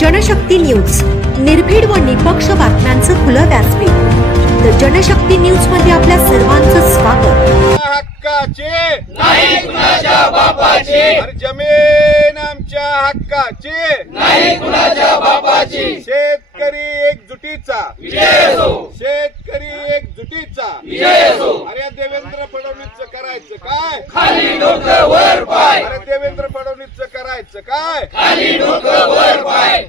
Janshakti news, निर्भीड व निपक्ष बातम्यांचं खुलं व्यासपीठ। तर जनशक्ती न्यूज मध्ये आपल्या सर्वांचं स्वागत। हक्काचे नाही कुणाच्या बापाची, जमीन आमच्या हक्काची नाही कुणाच्या बापाची। शेतकरी एकजुटीचा विजय असो, शेतकरी एकजुटीचा विजय असो। अरे देवेंद्र फडणवीसचं करायचं काय, खाली डोकं वर पाय। अरे देवेंद्र फडणवीसचं करायचं काय, खाली डोकं वर पाय।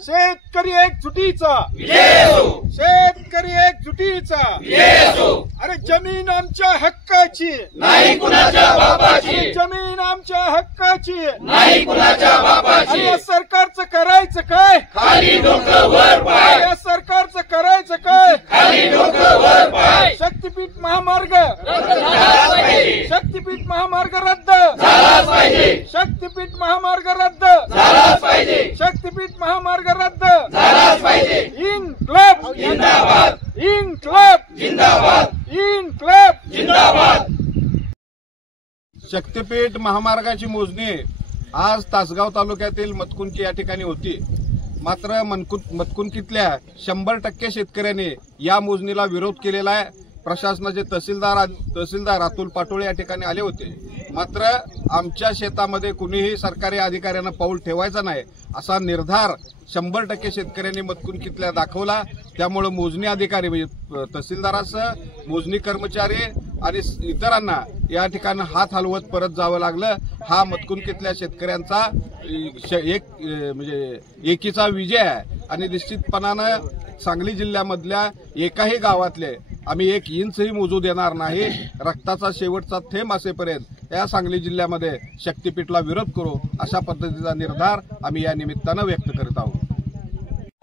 शेतकरी एकजुटीचा विजय असो, शेतकरी एकजुटीचा विजय असो। अरे जमीन आमच्या हक्काची नाही कुणाच्या बापाची, जमीन आमच्या हक्काची नाही कुणाच्या बापाची। या सरकारचं करायचं काय, खाली डोकं वर पाय। या सरकारचं करायचं काय, खाली डोकं वर पाय। शक्तीपीठ महामार्ग रद्द झालाच पाहिजे, शक्तीपीठ महामार्ग रद्द झालाच पाहिजे, शक्तीपीठ महामार्ग रद्द झालाच पाहिजे, शक्तीपीठ महामार्ग रद्द झालाच पाहिजे। इन्क्लाब जिंदाबाद, इन्क्लाब जिंदाबाद, इन्क्लाब जिंदाबाद। शक्तीपीठ महामार्गाची मोजणी आज तासगाव तालुक्यातील मतकुंकी या ठिकाणी होती। मात्र मतकुंकीतल्या 100% शेतकऱ्यांनी या मोजणीला विरोध केलेला आहे। प्रशासनाचे तहसीलदार अतुल पाटोळे या ठिकाणी आले होते। मात्र आमच्या शेतामध्ये कुणीही सरकारी अधिकाऱ्यांना पाऊल ठेवायचा नाही असा निर्धार 100% शेतकऱ्यांनी मतकुंकीतल्या दाखवला। त्यामुळे मोजणी अधिकारी म्हणजे तहसीलदारासह मोजणी कर्मचारी आणि इतरांना या ठिकाणी हात हलवत परत जावं लागलं। हा मतकुंकीतल्या शेतकऱ्यांचा म्हणजे एकीचा विजय आहे आणि निश्चितपणानं सांगली जिल्ह्यामधल्या एकाही गावातले आम्ही एक इंचही मोजू देणार नाही। रक्ताचा शेवटचा थेंब असेपर्यंत या सांगली जिल्ह्यामध्ये शक्तीपीठला विरोध करू अशा पद्धतीचा निर्धार आम्ही या निमित्तानं व्यक्त करीत आहोत।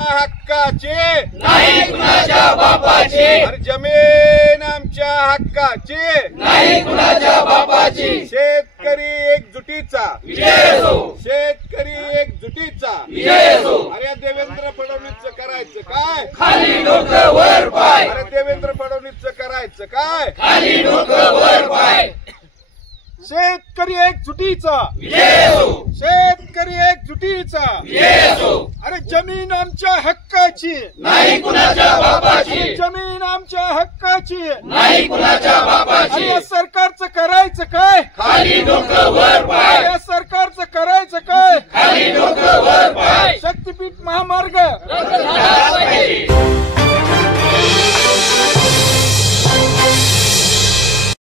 हक्काचे नाही कुणाच्या बापाची, जमीन आमच्या हक्काची नाही कुणाच्या बापाची। शेतकरी एकजुटीचा विजय असो, शेतकरी एकजुटीचा विजय असो। अरे देवेंद्र फडणवीसचं करायचं काय, खाली डोकं वर पाय। अरे देवेंद्र फडणवीसचं करायचं काय, खाली डोकं वर पाय। शेतकरी एकजुटीचा विजय असो, शेतकरी एकजुटीचा विजय असो। अरे जमीन आमच्या हक्काची नाही कुणाच्या बापाची, जमीन आमच्या हक्काची नाही कुणाच्या बापाची। या सरकारचं करायचं काय, खाली डोकं वर पाय। या सरकारचं करायचं काय, खाली डोकं वर पाय। शक्तीपीठ महामार्ग रद्द झालाच पाहिजे।